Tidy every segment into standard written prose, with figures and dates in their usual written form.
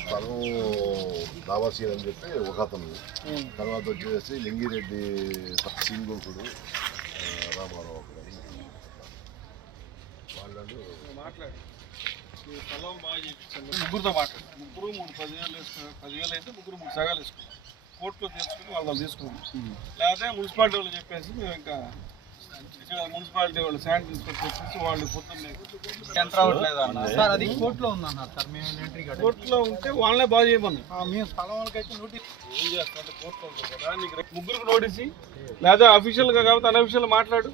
స్థలం దావాసీ అని చెప్పి ఒక అతను, తర్వాత వచ్చేసి లింగిరెడ్డి సింగుకుడు రామారావు స్థలం బాగా చేయించండి. ముగ్గురుతో మాట్లాడు, ముగ్గురు 10,000 వేసుకున్నారు. 10,000 అయితే ముగ్గురు 3 సగాలు వేసుకున్నాం. కోర్టులో తీసుకుని వాళ్ళు తీసుకున్నాం. లేకపోతే మున్సిపాలిటీ వాళ్ళు చెప్పేసి మేము ఇంకా ఇక్కడ మున్సిపాలిటీ వాళ్ళు శాండ్ తీసుకొచ్చేసి వాళ్ళు పొద్దున్నే కోర్టులో ఉంటే వాళ్ళనే బాగా చేయమని మేము స్థలం వాళ్ళకైతే నోటీస్ ఏం చేస్తామంటే కోర్టులో ఉంటుంది కదా, నీకు ముగ్గురికి నోటీస్ లేదా అఫీషియల్ గా కాబట్టి అన్అఫీషియల్ మాట్లాడు.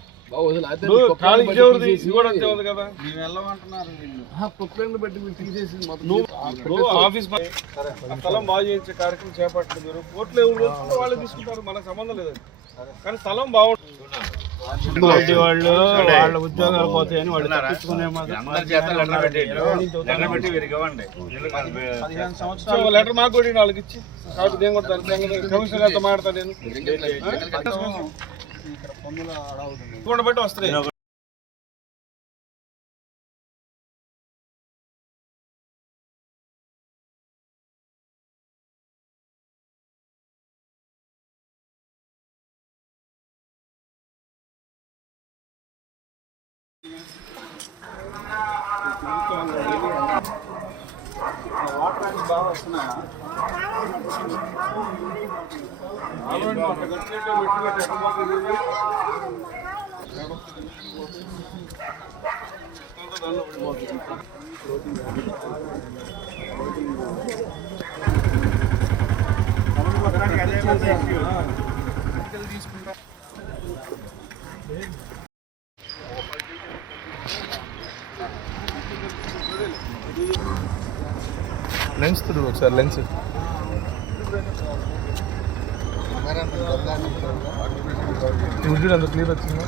ఆఫీస్ స్థలం బాగా చేయించే కార్యక్రమం చేపట్టండి. మీరు కోర్టులో ఎవరు వాళ్ళు తీసుకుంటారు, మనకు సంబంధం లేదండి. కానీ స్థలం బాగుంటుంది. వాళ్ళు వాళ్ళ ఉద్యోగాలు పోతాయని వాళ్ళు తప్పించుకునే లెటర్ మాకు కూడా వాళ్ళకి ఇచ్చి కాబట్టి నేను కూడా కమిషనర్ గారితో మాట్లాడతాను. నేను బట్టి వస్తాయి. వాటర్ అనేది బాగా వస్తున్నాయా? తీసుకుంటా లెన్స్ చూడు ఒకసారి, లెన్స్ చూడు అంత క్లియర్ వచ్చిందా?